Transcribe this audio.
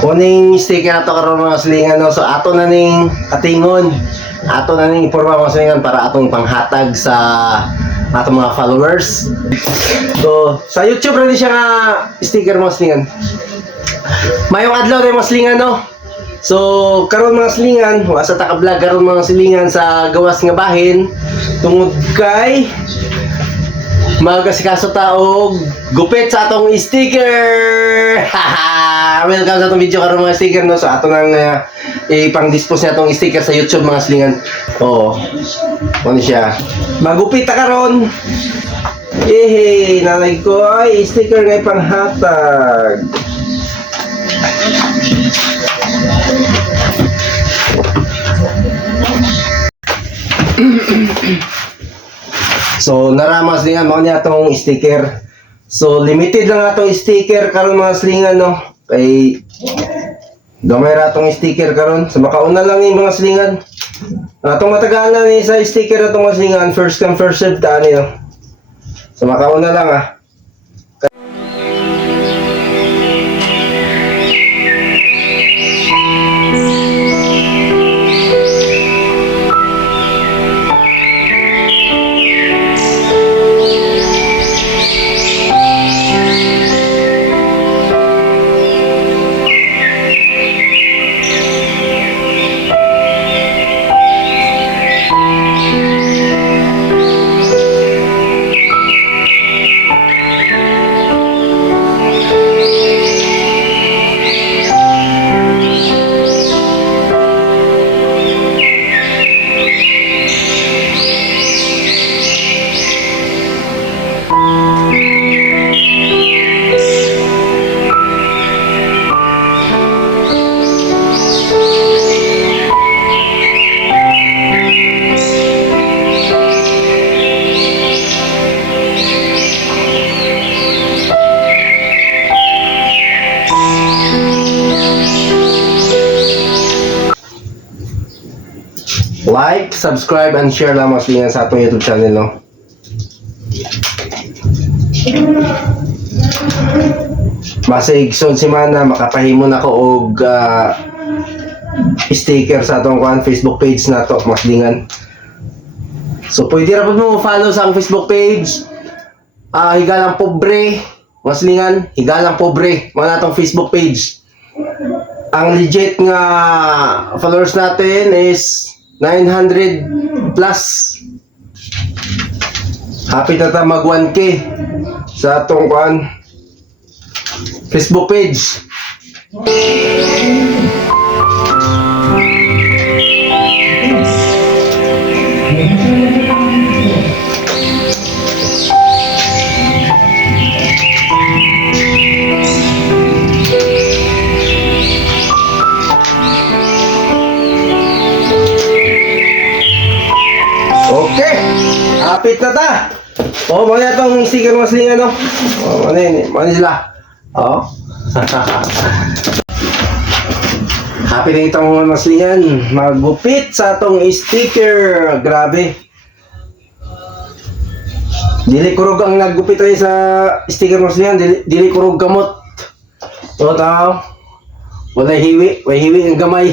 Kuning sticker ato karon mga silingan no. So ato na ning atingon. Ato na ning iporma mga silingan para atong panghatag sa atong mga followers. So sa YouTube rin siya nga sticker mga silingan. Mayong adlaw rin mga silingan no. So karon mga silingan, wa sa taka-vlog karon mga silingan sa gawas nga bahin tungod kay magasikaso ta og gupit sa atong sticker. Welcome sa atong video karon mga sticker no. So ato nang ipang-dispose na atong sticker sa YouTube mga silingan. Oo. Ano siya? Magupit ta karon. Nanay ko ay sticker nga ipanghatag. So naramas din mo niya atong sticker. So limited lang atong sticker karon mga silingan no. Kay gamay ra atong sticker karon. So makauna lang yung mga silingan. Atong matagalan ni sa sticker atong mga silingan, first come first serve ta ani no. So makauna lang ah. Like, subscribe, and share lang mga silingan sa atong YouTube channel no. Masig son semana makapahimo na ko og sticker sa atong Facebook page na to mga silingan. So pwede ra pud mo follow sa akong Facebook page. Higalang Pobre mga silingan, Higalang Pobre mga natong Facebook page. Ang legit nga followers natin is 900 plus. Happy na ta mag 1K sa atong Facebook page. Okay, hapit na ta. Mga itong sticker mga silingan no. Ano sila? Happy na itong mga silingan. Magupit sa atong sticker. Grabe. Dili kurog ang naggupit tayo sa sticker mga silingan. Dili kurog gamot. Wala hiwi ang gamay.